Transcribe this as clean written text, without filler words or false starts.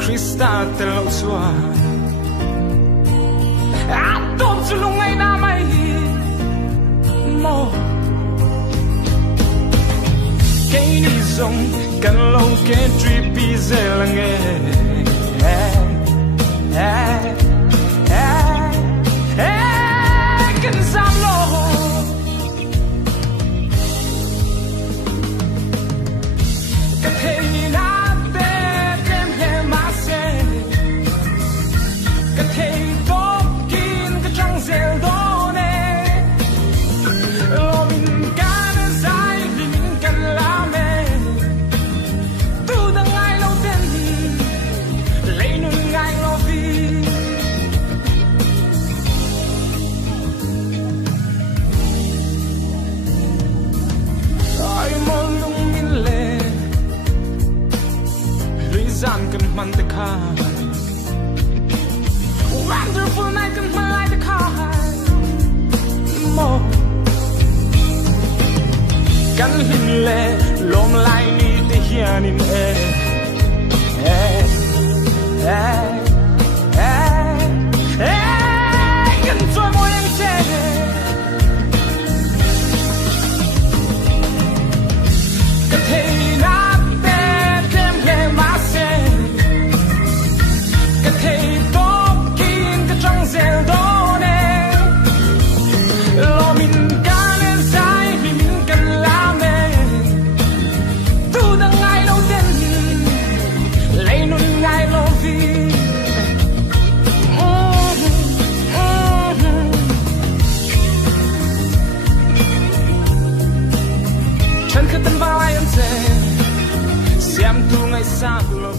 Krista tel xua atom sulung ai na mai mo cái đi sông cần lâu cái trip đi dễ là nghe cần giam lo cái thế na tê tem hè mà se cái thế tốt kín cái trăng dễ đó nè lo mình cả nó dài vì mình cần làm tu đang ai lâu tên lấy nương ai lo vì ai mong lung min lệ lưỡi gian cần man te khai wonderful night cần man lại te khai mo kan hin lệ lom lại ni te hian in cần trôi môi anh che cái thế na tê thêm lệ mà se cái thế tốt kín cái trăng dễ đó nè lo mình cả nên sai vì mình cần làm nè tu đang ai lâu tên lấy nôn ai lo vì chân khơi tân vai anh sẽ xem tu ngày xa lo